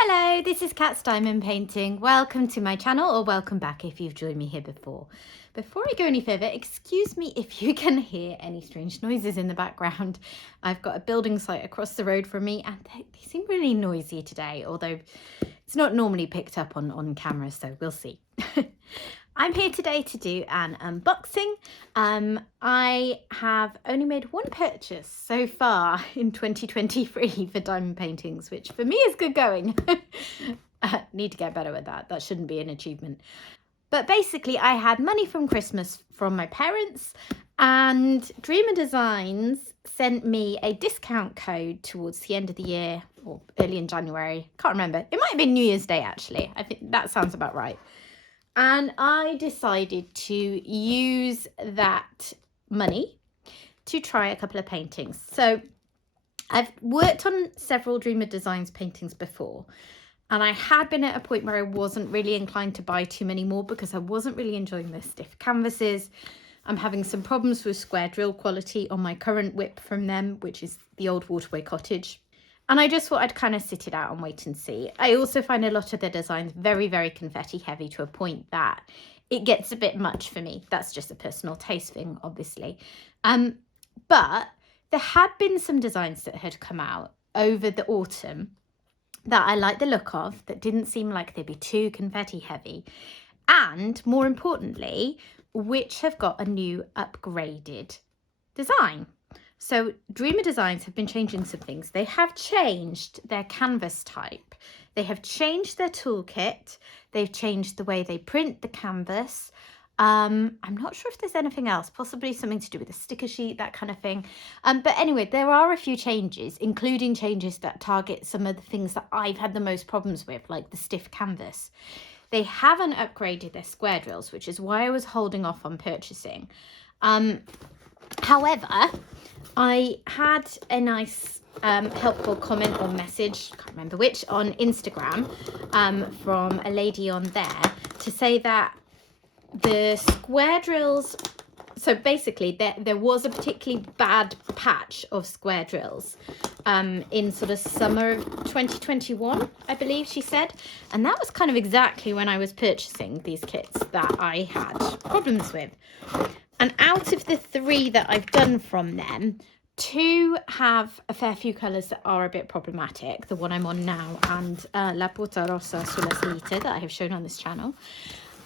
Hello, this is Cat's Diamond Painting. Welcome to my channel, or welcome back if you've joined me here before. Before I go any further, excuse me if you can hear any strange noises in the background. I've got a building site across the road from me and they seem really noisy today, although it's not normally picked up on camera, so we'll see. I'm here today to do an unboxing. I have only made one purchase so far in 2023 for diamond paintings, which for me is good going. Need to get better with that. That shouldn't be an achievement. But basically, I had money from Christmas from my parents, and Dreamer Designs sent me a discount code towards the end of the year, or early in January. Can't remember. It might have been New Year's Day, actually. I think that sounds about right. And I decided to use that money to try a couple of paintings. So I've worked on several Dreamer Designs paintings before, and I had been at a point where I wasn't really inclined to buy too many more because I wasn't really enjoying the stiff canvases. I'm having some problems with square drill quality on my current whip from them, which is the old Waterway Cottage. And I just thought I'd kind of sit it out and wait and see. I also find a lot of the designs very, very confetti heavy to a point that it gets a bit much for me. That's just a personal taste thing, obviously. But there had been some designs that had come out over the autumn that I liked the look of, that didn't seem like they'd be too confetti heavy. And more importantly, which have got a new upgraded design. So Dreamer Designs have been changing some things. They have changed their canvas type. They have changed their toolkit. They've changed the way they print the canvas. I'm not sure if there's anything else, possibly something to do with the sticker sheet, that kind of thing. But anyway, there are a few changes, including changes that target some of the things that I've had the most problems with, like the stiff canvas. They haven't upgraded their square drills, which is why I was holding off on purchasing. However, I had a nice helpful comment or message, can't remember which, on Instagram from a lady on there to say that the square drills, so basically there was a particularly bad patch of square drills in sort of summer of 2021, I believe she said. And that was kind of exactly when I was purchasing these kits that I had problems with. And out of the 3 that I've done from them, 2 have a fair few colours that are a bit problematic. The one I'm on now and La Puta Rosa sulla Salita that I have shown on this channel.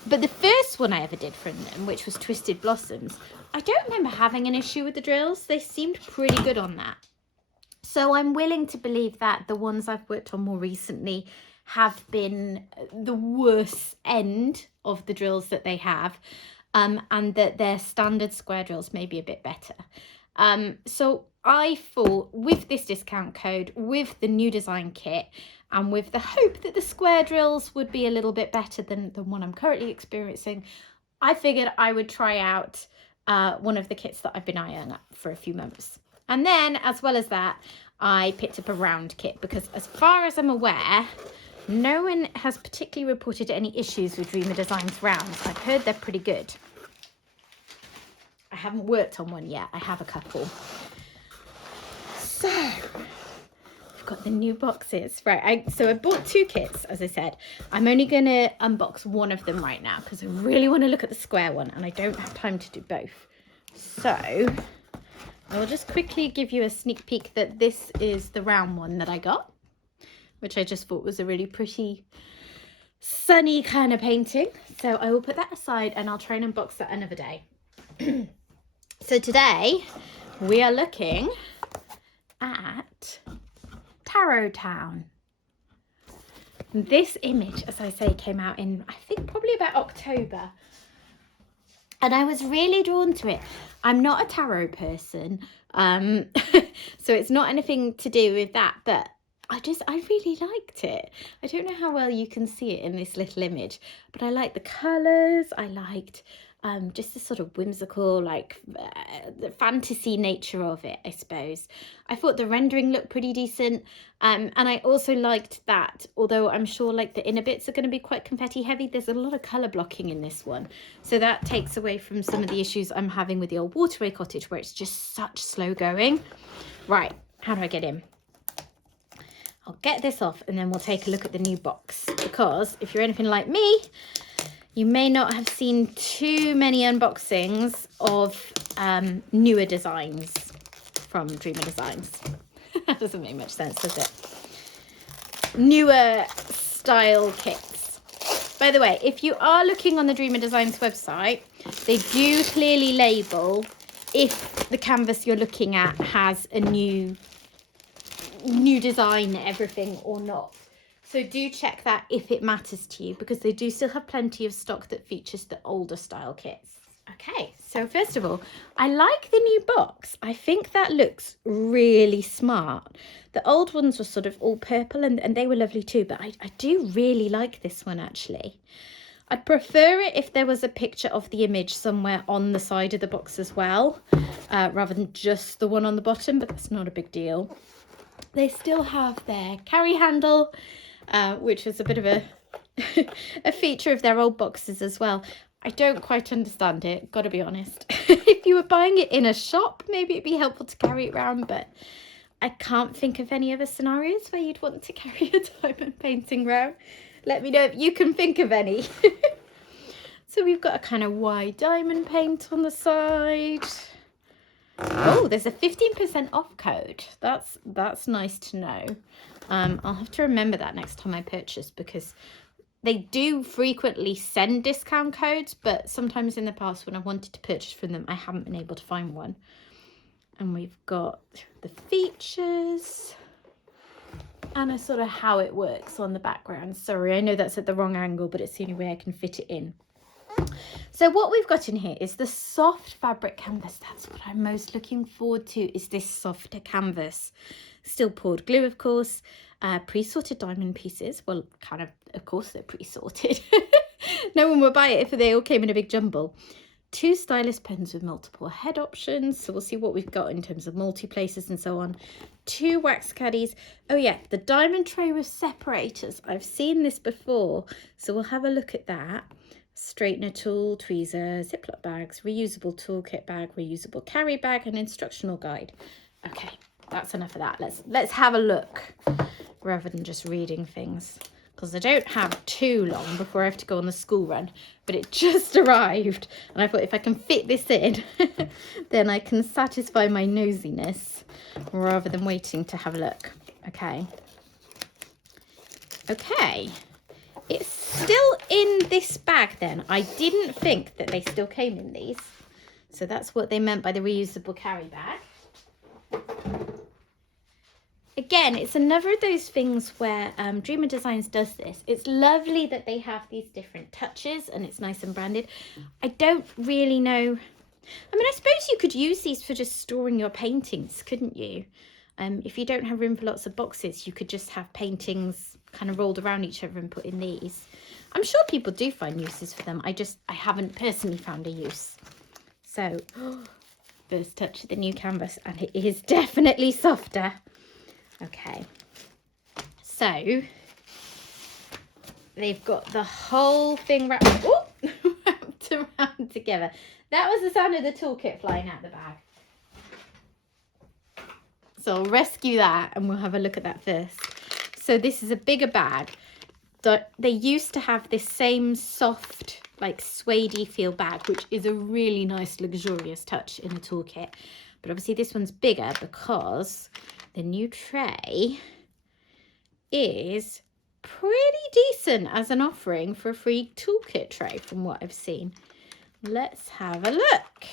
But the first one I ever did from them, which was Twisted Blossoms, I don't remember having an issue with the drills. They seemed pretty good on that. So I'm willing to believe that the ones I've worked on more recently have been the worst end of the drills that they have. And that their standard square drills may be a bit better. So I thought with this discount code, with the new design kit, and with the hope that the square drills would be a little bit better than the one I'm currently experiencing, I figured I would try out one of the kits that I've been eyeing up for a few months. And then, as well as that, I picked up a round kit because, as far as I'm aware, no one has particularly reported any issues with Dreamer Designs rounds. I've heard they're pretty good. I haven't worked on one yet. I have a couple. So, I've got the new boxes. Right, so I bought 2 kits, as I said. I'm only going to unbox one of them right now because I really want to look at the square one and I don't have time to do both. So, I'll just quickly give you a sneak peek that this is the round one that I got, which I just thought was a really pretty sunny kind of painting. So I will put that aside and I'll try and unbox that another day. So today we are looking at Tarot Town. This image, as I say, came out in, I think, probably about October. And I was really drawn to it. I'm not a tarot person, so it's not anything to do with that, but I really liked it. I don't know how well you can see it in this little image, but I liked the colours. I liked just the sort of whimsical, like the fantasy nature of it, I suppose. I thought the rendering looked pretty decent. And I also liked that, although I'm sure like the inner bits are going to be quite confetti heavy, there's a lot of colour blocking in this one. So that takes away from some of the issues I'm having with the old Waterway Cottage, where it's just such slow going. Right, how do I get in? I'll get this off and then we'll take a look at the new box, because if you're anything like me, you may not have seen too many unboxings of newer designs from Dreamer Designs. That doesn't make much sense, does it? Newer style kits. By the way, if you are looking on the Dreamer Designs website, they do clearly label if the canvas you're looking at has a new design, everything or not. So do check that if it matters to you, because they do still have plenty of stock that features the older style kits. Okay, so first of all, I like the new box. I think that looks really smart. The old ones were sort of all purple and they were lovely too, but I do really like this one actually. I'd prefer it if there was a picture of the image somewhere on the side of the box as well, rather than just the one on the bottom, but that's not a big deal. They still have their carry handle, which was a bit of a feature of their old boxes as well. I don't quite understand it, gotta be honest. If you were buying it in a shop, maybe it'd be helpful to carry it around, but I can't think of any other scenarios where you'd want to carry a diamond painting around. Let me know if you can think of any. So we've got a kind of wide diamond paint on the side. Oh, there's a 15% off code. That's nice to know. I'll have to remember that next time I purchase, because they do frequently send discount codes, but sometimes in the past when I wanted to purchase from them, I haven't been able to find one. And we've got the features and a sort of how it works on the background. Sorry, I know that's at the wrong angle, but it's the only way I can fit it in. So what we've got in here is the soft fabric canvas. That's what I'm most looking forward to, is this softer canvas. Still poured glue, of course. Pre-sorted diamond pieces. Well, kind of course they're pre-sorted. No one would buy it if they all came in a big jumble. 2 stylus pens with multiple head options. So we'll see what we've got in terms of multi-places and so on. 2 wax caddies. Oh yeah, the diamond tray with separators. I've seen this before, so we'll have a look at that. Straightener tool, tweezers, Ziploc bags, reusable toolkit bag, reusable carry bag, and instructional guide. Okay, that's enough of that. Let's have a look rather than just reading things, because I don't have too long before I have to go on the school run, but it just arrived and I thought if I can fit this in then I can satisfy my nosiness rather than waiting to have a look. Okay, it's still in this bag then. I didn't think that they still came in these, so that's what they meant by the reusable carry bag. Again, it's another of those things where Dreamer Designs does this. It's lovely that they have these different touches and it's nice and branded. I don't really know. I mean, I suppose you could use these for just storing your paintings, couldn't you? If you don't have room for lots of boxes, you could just have paintings kind of rolled around each other and put in these. I'm sure people do find uses for them. I haven't personally found a use. So, first touch of the new canvas, and it is definitely softer. Okay, so they've got the whole thing wrapped around together. That was the sound of the toolkit flying out the bag. So I'll rescue that and we'll have a look at that first. So this is a bigger bag. They used to have this same soft, like suede-y feel bag, which is a really nice, luxurious touch in the toolkit. But obviously this one's bigger because the new tray is pretty decent as an offering for a free toolkit tray from what I've seen. Let's have a look.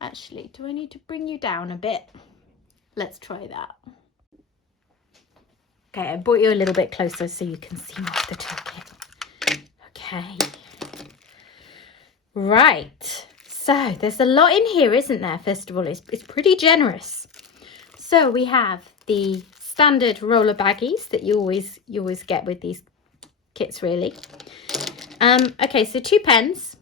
Actually, do I need to bring you down a bit? Let's try that. Okay, I brought you a little bit closer so you can see more of the toolkit. Okay. Right. So there's a lot in here, isn't there? First of all, it's pretty generous. So we have the standard roller baggies that you always get with these kits, really. Okay, so 2 pens.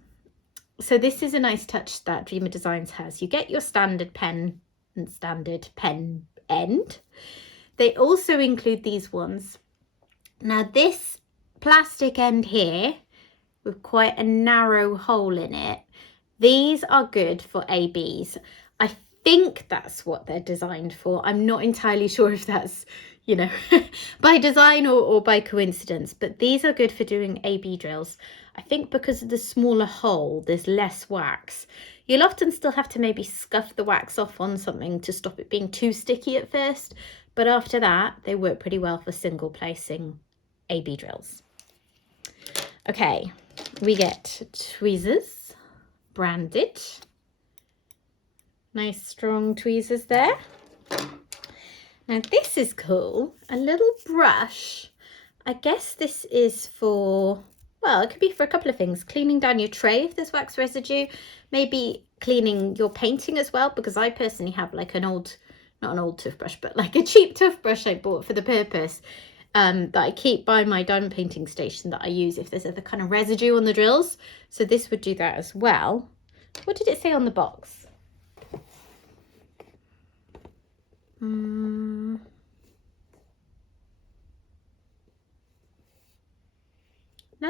So this is a nice touch that Dreamer Designs has. You get your standard pen and standard pen end. They also include these ones. Now this plastic end here with quite a narrow hole in it, these are good for ABs. I think that's what they're designed for. I'm not entirely sure if that's you know, by design or by coincidence, but these are good for doing A/B drills. I think because of the smaller hole, there's less wax. You'll often still have to maybe scuff the wax off on something to stop it being too sticky at first, but after that, they work pretty well for single placing A/B drills. Okay, we get tweezers, branded. Nice strong tweezers there. Now this is cool, a little brush. I guess this is for, well, it could be for a couple of things. Cleaning down your tray if there's wax residue, maybe cleaning your painting as well, because I personally have like an old, not an old toothbrush, but like a cheap toothbrush I bought for the purpose that I keep by my diamond painting station that I use if there's ever kind of residue on the drills. So this would do that as well. What did it say on the box? None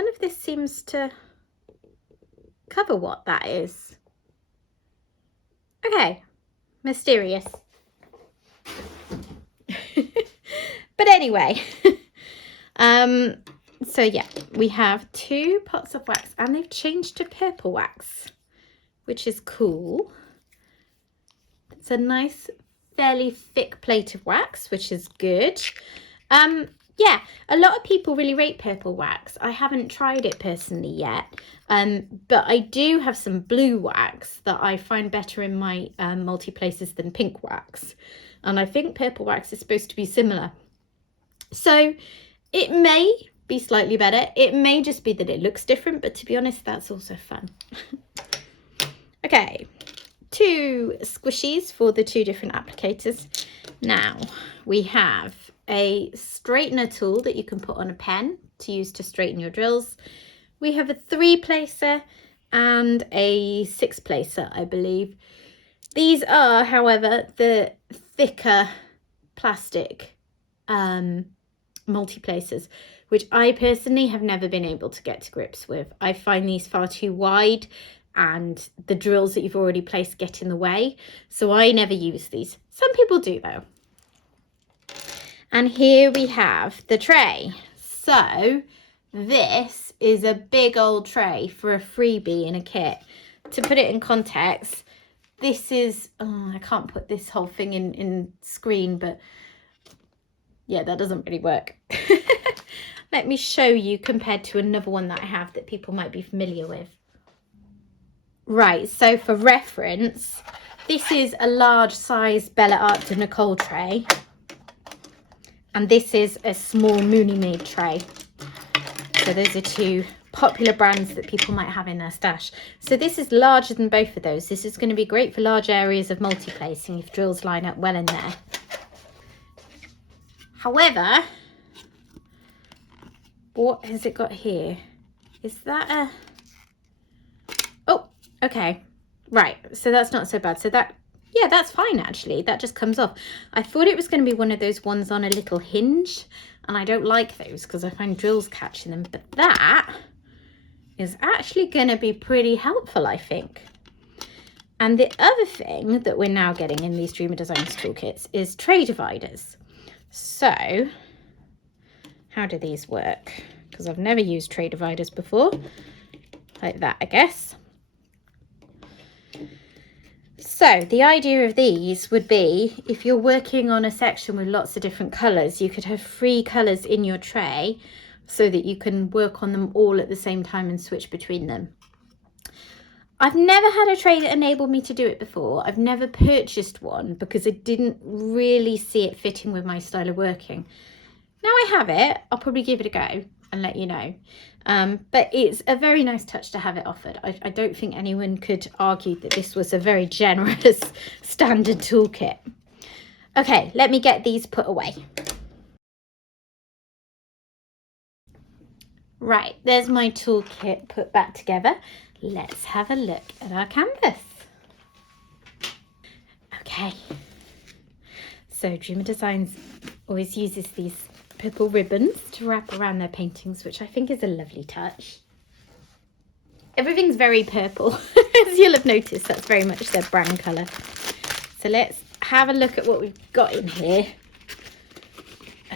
of this seems to cover what that is. Okay, mysterious. But anyway, so yeah, we have 2 pots of wax and they've changed to purple wax, which is cool. It's a nice fairly thick plate of wax, which is good. Yeah, a lot of people really rate purple wax. I haven't tried it personally yet, but I do have some blue wax that I find better in my multi-places than pink wax, and I think purple wax is supposed to be similar, so it may be slightly better. It may just be that it looks different, but to be honest, that's also fun. Okay, 2 squishies for the 2 different applicators. Now we have a straightener tool that you can put on a pen to use to straighten your drills. We have a 3-placer and a 6-placer, I believe. These are, however, the thicker plastic multi-placers, which I personally have never been able to get to grips with. I find these far too wide and the drills that you've already placed get in the way, so I never use these. Some people do though. And here we have the tray. So this is a big old tray for a freebie in a kit. To put it in context, this is, oh, I can't put this whole thing in screen, but yeah, that doesn't really work. Let me show you compared to another one that I have that people might be familiar with. Right, so for reference, this is a large size Bella Art de Nicole tray. And this is a small Mooney Made tray. So those are 2 popular brands that people might have in their stash. So this is larger than both of those. This is going to be great for large areas of multi-placing if drills line up well in there. However, what has it got here? Is that a... Oh, okay. Right, so that's not so bad. So that... yeah, that's fine actually. That just comes off. I thought it was going to be one of those ones on a little hinge, and I don't like those because I find drills catching them. But that is actually going to be pretty helpful, I think. And the other thing that we're now getting in these Dreamer Designs toolkits is tray dividers. So how do these work? Because I've never used tray dividers before. Like that, I guess. So the idea of these would be, if you're working on a section with lots of different colours, you could have 3 colours in your tray so that you can work on them all at the same time and switch between them. I've never had a tray that enabled me to do it before. I've never purchased one because I didn't really see it fitting with my style of working. Now I have it, I'll probably give it a go and let you know. But it's a very nice touch to have it offered. I don't think anyone could argue that this was a very generous standard toolkit. Okay, let me get these put away. Right, there's my toolkit put back together. Let's have a look at our canvas. Okay, so Dreamer Designs always uses these purple ribbons to wrap around their paintings, which I think is a lovely touch. Everything's very purple. As you'll have noticed, that's very much their brand colour. So let's have a look at what we've got in here.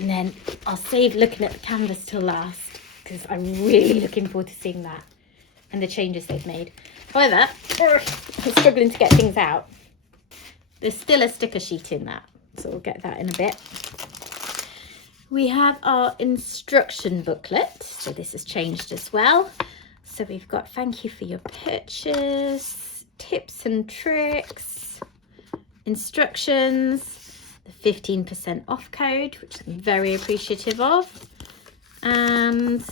And then I'll save looking at the canvas till last, because I'm really looking forward to seeing that and the changes they've made. However, I'm struggling to get things out. There's still a sticker sheet in that, so we'll get that in a bit. We have our instruction booklet, so this has changed as well. So we've got thank you for your purchase, tips and tricks, instructions, the 15% off code, which I'm very appreciative of, and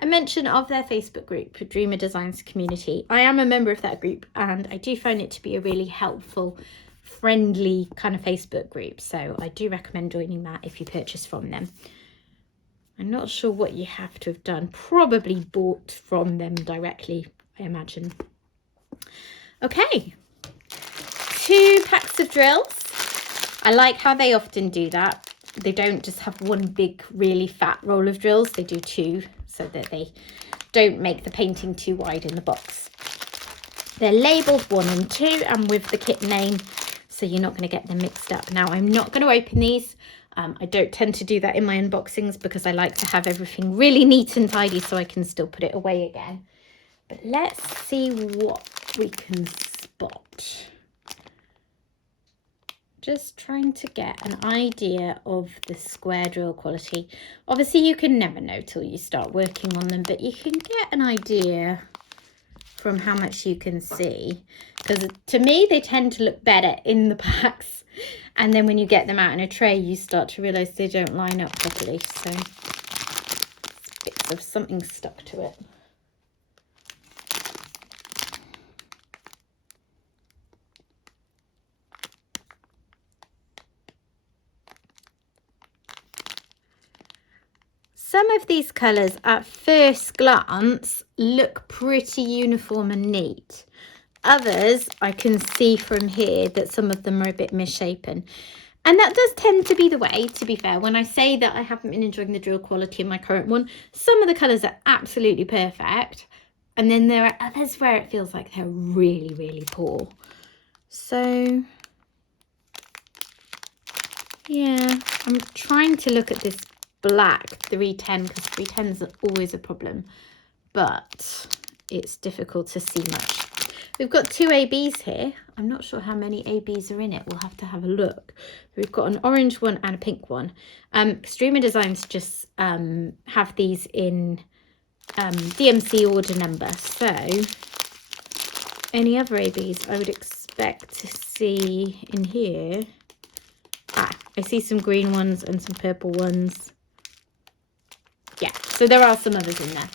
a mention of their Facebook group, Dreamer Designs Community. I am a member of that group, and I do find it to be a really helpful, friendly kind of Facebook group, so I do recommend joining that if you purchase from them. I'm not sure what you have to have done, probably bought from them directly, I imagine. Okay, 2 packs of drills. I like how they often do that. They don't just have one big really fat roll of drills, they do 2 so that they don't make the painting too wide in the box. They're labelled 1 and 2 and with the kit name, so you're not going to get them mixed up. Now, I'm not going to open these. I don't tend to do that in my unboxings because I like to have everything really neat and tidy so I can still put it away again. But let's see what we can spot. Just trying to get an idea of the square drill quality. Obviously, you can never know till you start working on them, but you can get an idea from how much you can see, because to me they tend to look better in the packs, and then when you get them out in a tray you start to realize they don't line up properly, so bits of something stuck to it. Some of these colours at first glance look pretty uniform and neat. Others I can see from here that some of them are a bit misshapen. And that does tend to be the way, to be fair. When I say that I haven't been enjoying the drill quality in my current one, some of the colours are absolutely perfect. And then there are others where it feels like they're really, really poor. So, yeah, I'm trying to look at this black 310 because 310s are always a problem, but it's difficult to see much. We've got 2 ABs here. I'm not sure how many ABs are in it. We'll have to have a look. We've got an orange one and a pink one. Dreamer Designs just have these in DMC order number. So any other ABs I would expect to see in here. I see some green ones and some purple ones. Yeah, so there are some others in there.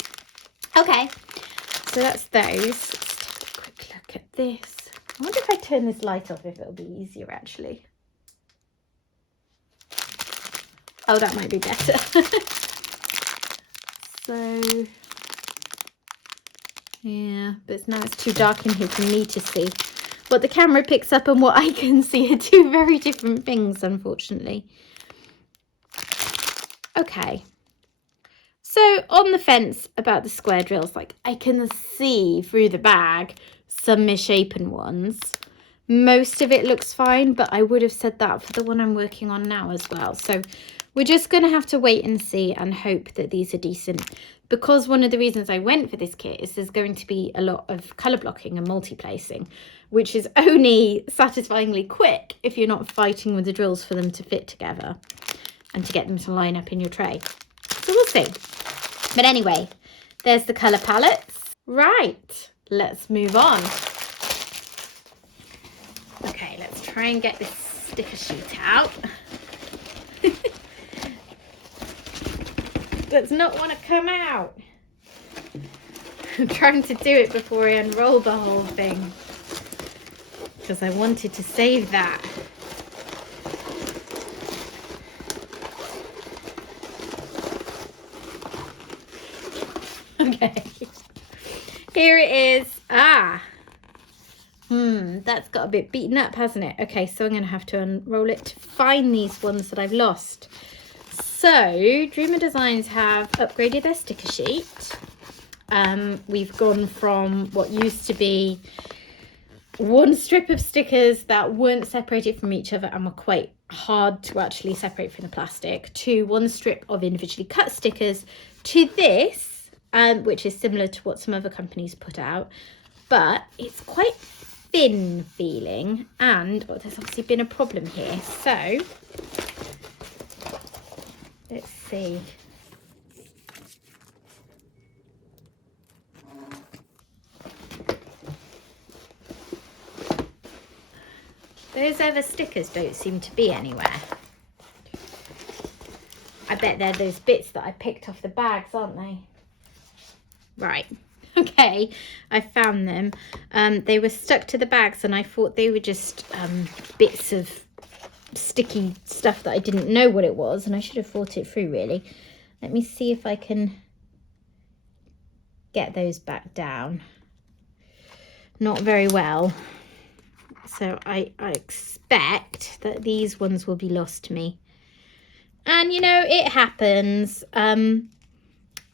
Okay, so that's those. Let's take a quick look at this. I wonder if I turn this light off, if it'll be easier actually. Oh, that might be better. So, yeah, but now it's too dark in here for me to see. What the camera picks up and what I can see are 2 very different things, unfortunately. Okay. So on the fence about the square drills, like I can see through the bag some misshapen ones. Most of it looks fine, but I would have said that for the one I'm working on now as well. So we're just going to have to wait and see and hope that these are decent, because one of the reasons I went for this kit is there's going to be a lot of colour blocking and multi-placing, which is only satisfyingly quick if you're not fighting with the drills for them to fit together and to get them to line up in your tray. So we'll see. But anyway, there's the colour palettes. Right, let's move on. Okay, let's try and get this sticker sheet out. Does not want to come out. I'm trying to do it before I unroll the whole thing, because I wanted to save that. Okay, here it is. That's got a bit beaten up, hasn't it? Okay, so I'm going to have to unroll it to find these ones that I've lost. So Dreamer Designs have upgraded their sticker sheet. We've gone from what used to be one strip of stickers that weren't separated from each other and were quite hard to actually separate from the plastic, to one strip of individually cut stickers, to this, which is similar to what some other companies put out, but it's quite thin feeling, and there's obviously been a problem here. So let's see. Those other stickers don't seem to be anywhere. I bet they're those bits that I picked off the bags, aren't they? Right. Okay, I found them. They were stuck to the bags, and I thought they were just bits of sticky stuff that I didn't know what it was, and I should have thought it through, really. Let me see if I can get those back down. Not very well. So I expect that these ones will be lost to me. And, you know, it happens.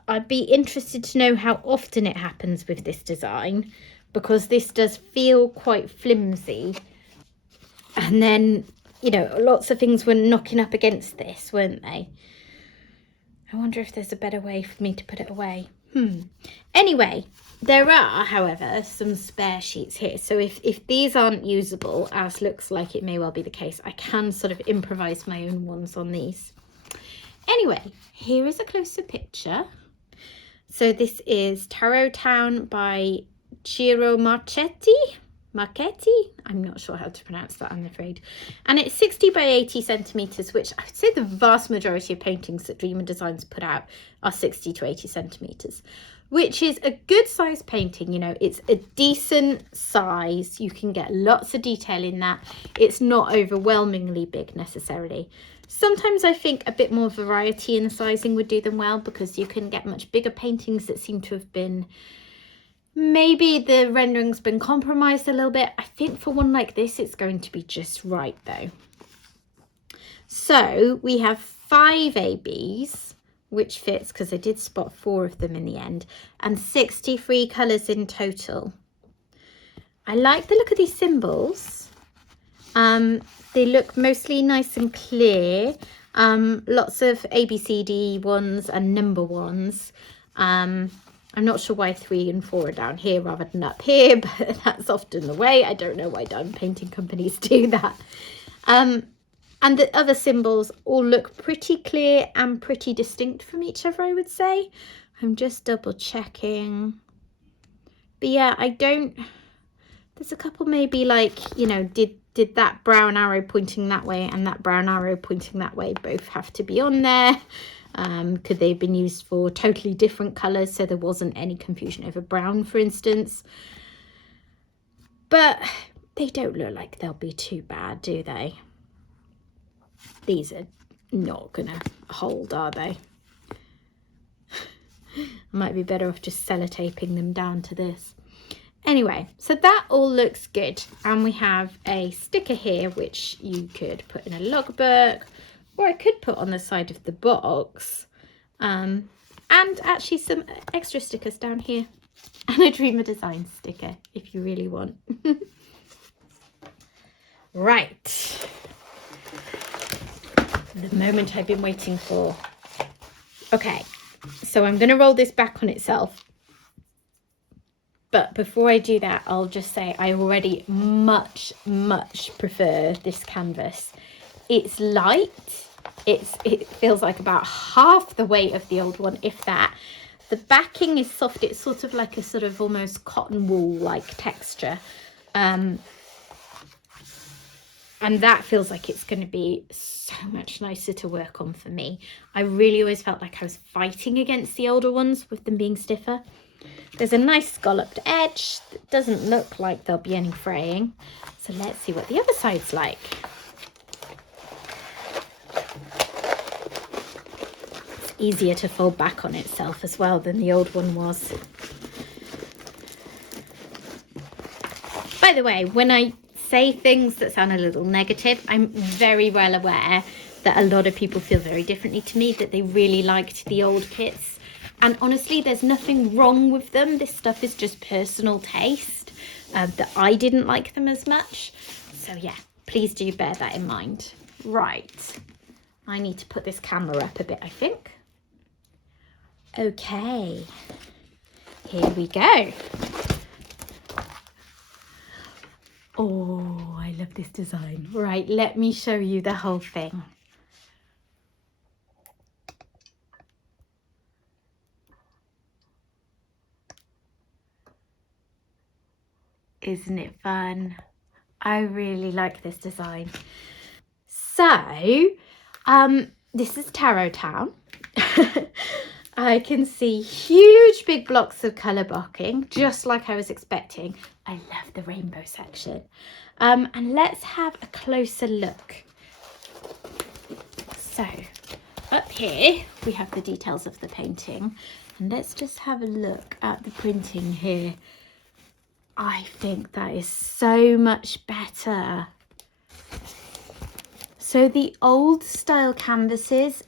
I'd be interested to know how often it happens with this design, because this does feel quite flimsy. And then, you know, lots of things were knocking up against this, weren't they? I wonder if there's a better way for me to put it away. Anyway, there are, however, some spare sheets here. So if these aren't usable, as looks like it may well be the case, I can sort of improvise my own ones on these. Anyway, here is a closer picture. So this is Tarot Town by Ciro Marchetti. I'm not sure how to pronounce that, I'm afraid. And it's 60 by 80 centimetres, which I would say the vast majority of paintings that Dreamer Designs put out are 60 to 80 centimetres, which is a good size painting. You know, it's a decent size. You can get lots of detail in that. It's not overwhelmingly big necessarily. Sometimes I think a bit more variety in the sizing would do them well, because you can get much bigger paintings that seem to have been, maybe the rendering's been compromised a little bit. I think for one like this, it's going to be just right though. So we have 5 ABs, which fits because I did spot 4 of them in the end, and 63 colours in total. I like the look of these symbols. They look mostly nice and clear. Lots of ABCD ones and number ones. I'm not sure why 3 and 4 are down here rather than up here, but that's often the way. I don't know why diamond painting companies do that. And the other symbols all look pretty clear and pretty distinct from each other, I would say. I'm just double checking. But yeah, there's a couple maybe like, you know, did that brown arrow pointing that way and that brown arrow pointing that way both have to be on there? Could they have been used for totally different colours so there wasn't any confusion over brown, for instance? But they don't look like they'll be too bad, do they? These are not gonna hold, are they? I might be better off just sellotaping them down to this. Anyway, so that all looks good. And we have a sticker here, which you could put in a logbook, or I could put on the side of the box. And actually some extra stickers down here. And a Dreamer Design sticker, if you really want. Right. The moment I've been waiting for. Okay, so I'm going to roll this back on itself. But before I do that, I'll just say I already much prefer this canvas. It's light. It feels like about half the weight of the old one, if that. The backing is soft. It's sort of like a sort of almost cotton wool like texture. And that feels like it's going to be so much nicer to work on for me. I really always felt like I was fighting against the older ones with them being stiffer. There's a nice scalloped edge that doesn't look like there'll be any fraying. So let's see what the other side's like. It's easier to fold back on itself as well than the old one was. By the way, when I say things that sound a little negative, I'm very well aware that a lot of people feel very differently to me, that they really liked the old kits. And honestly, there's nothing wrong with them. This stuff is just personal taste. that I didn't like them as much. So yeah, please do bear that in mind. Right, I need to put this camera up a bit, I think. Okay, here we go. Oh, I love this design. Right, let me show you the whole thing. Isn't it fun? I really like this design. So, this is Tarot Town. I can see huge big blocks of colour blocking, just like I was expecting. I love the rainbow section. And let's have a closer look. So, up here we have the details of the painting, and let's just have a look at the printing here. I think that is so much better. So the old style canvases,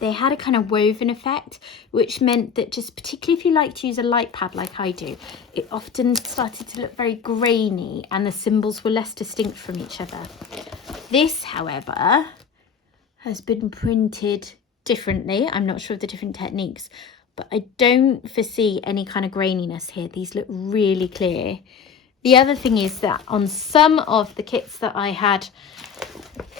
they had a kind of woven effect, which meant that just particularly if you like to use a light pad like I do, it often started to look very grainy and the symbols were less distinct from each other. This, however, has been printed differently. I'm not sure of the different techniques, but I don't foresee any kind of graininess here. These look really clear. The other thing is that on some of the kits that I had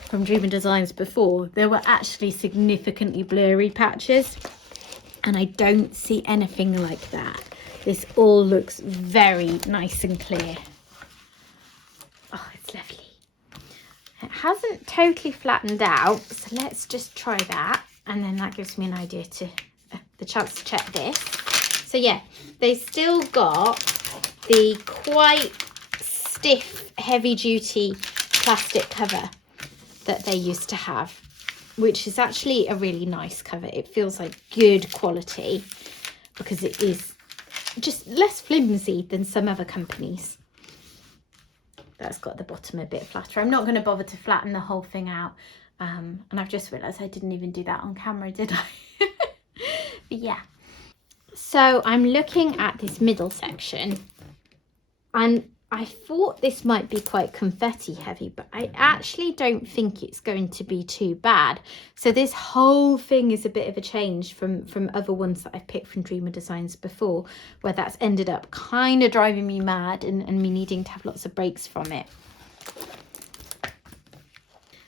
from Dreamer Designs before, there were actually significantly blurry patches, and I don't see anything like that. This all looks very nice and clear. Oh, it's lovely. It hasn't totally flattened out, so let's just try that, and then that gives me an idea to the chance to check this. So yeah, they still got the quite stiff, heavy-duty plastic cover that they used to have, which is actually a really nice cover. It feels like good quality because it is just less flimsy than some other companies. That's got the bottom a bit flatter. I'm not going to bother to flatten the whole thing out, and I've just realised I didn't even do that on camera, did I? But yeah, so I'm looking at this middle section, and I thought this might be quite confetti heavy, but I actually don't think it's going to be too bad. So this whole thing is a bit of a change from other ones that I've picked from Dreamer Designs before, where that's ended up kind of driving me mad and me needing to have lots of breaks from it.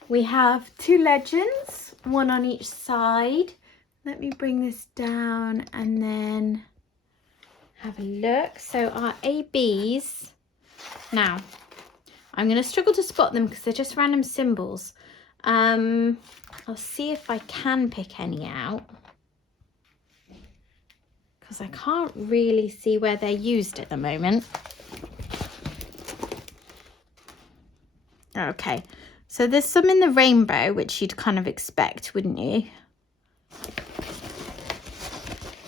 We have two legends, one on each side. Let me bring this down and then have a look. So our ABs, now I'm going to struggle to spot them because they're just random symbols. I'll see if I can pick any out, because I can't really see where they're used at the moment. Okay, so there's some in the rainbow, which you'd kind of expect, wouldn't you?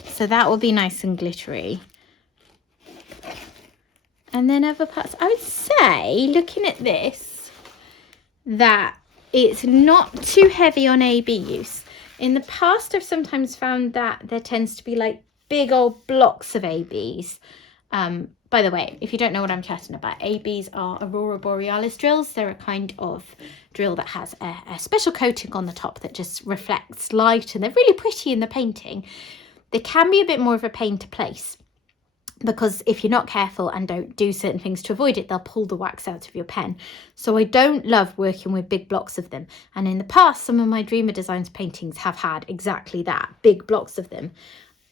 So that will be nice and glittery. And then other parts, I would say, looking at this, that it's not too heavy on AB use. In the past, I've sometimes found that there tends to be like big old blocks of ABs. By the way, if you don't know what I'm chatting about, ABs are Aurora Borealis drills. They're a kind of drill that has a special coating on the top that just reflects light, and they're really pretty in the painting. They can be a bit more of a pain to place, because if you're not careful and don't do certain things to avoid it, they'll pull the wax out of your pen. So I don't love working with big blocks of them. And in the past, some of my Dreamer Designs paintings have had exactly that, big blocks of them.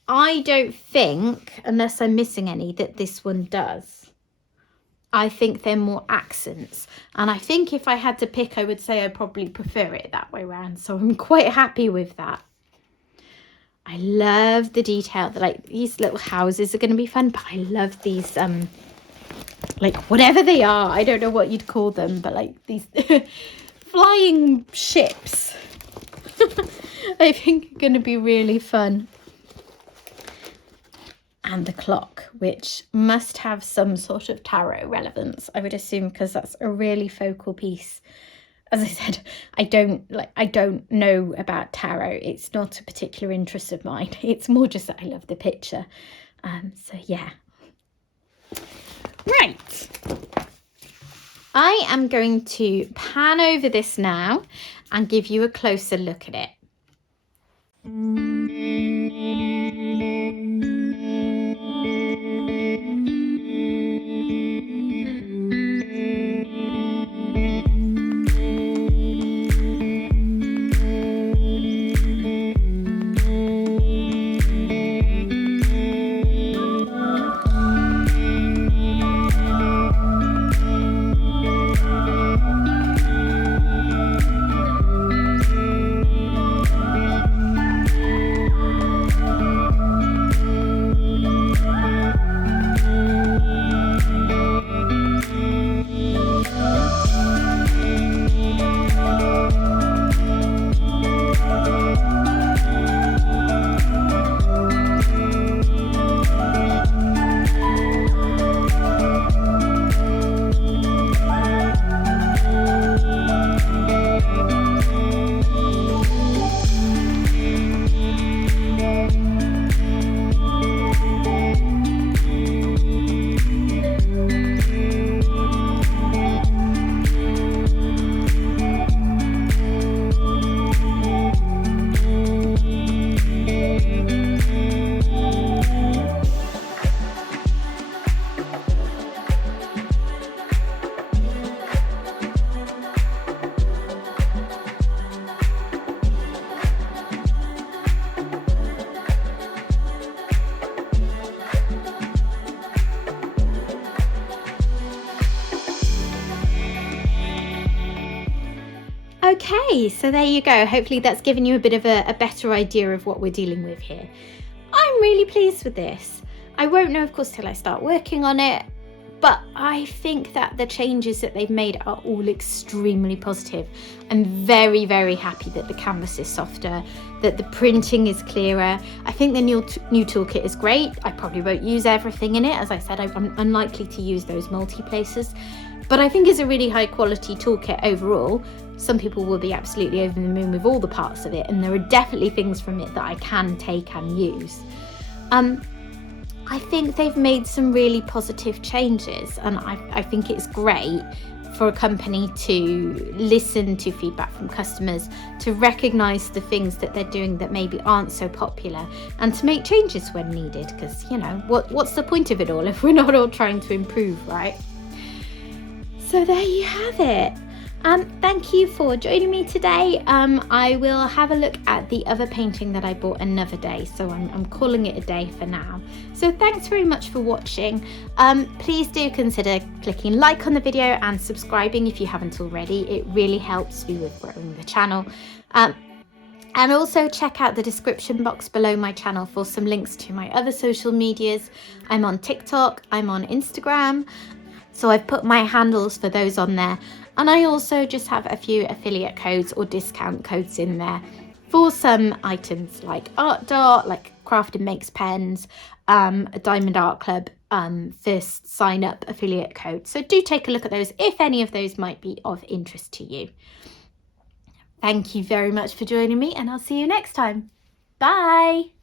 I don't think, unless I'm missing any, that this one does. I think they're more accents. And I think if I had to pick, I would say I probably prefer it that way around. So I'm quite happy with that. I love the detail. Like, these little houses are going to be fun, but I love these, like, whatever they are. I don't know what you'd call them, but like these flying ships. I think are going to be really fun. And the clock, which must have some sort of tarot relevance, I would assume, because that's a really focal piece. As I said, I don't know about tarot. It's not a particular interest of mine. It's more just that I love the picture. So yeah. Right. I am going to pan over this now and give you a closer look at it. Okay, so there you go. Hopefully that's given you a bit of a better idea of what we're dealing with here. I'm really pleased with this. I won't know, of course, till I start working on it, but I think that the changes that they've made are all extremely positive. I'm very, very happy that the canvas is softer, that the printing is clearer. I think the new toolkit is great. I probably won't use everything in it. As I said, I'm unlikely to use those multi-places, but I think it's a really high quality toolkit overall. Some people will be absolutely over the moon with all the parts of it, and there are definitely things from it that I can take and use. I think they've made some really positive changes, and I think it's great for a company to listen to feedback from customers, to recognise the things that they're doing that maybe aren't so popular, and to make changes when needed, because, you know, what's the point of it all if we're not all trying to improve, right? So there you have it. Thank you for joining me today. I will have a look at the other painting that I bought another day, so I'm calling it a day for now. So thanks very much for watching. Please do consider clicking like on the video and subscribing if you haven't already. It really helps me with growing the channel. And also check out the description box below my channel for some links to my other social medias. I'm on TikTok, I'm on Instagram, so I've put my handles for those on there. And I also just have a few affiliate codes or discount codes in there for some items like Art Dot, like Craft and Makes pens, a Diamond Art Club first sign up affiliate code. So do take a look at those if any of those might be of interest to you. Thank you very much for joining me, and I'll see you next time. Bye.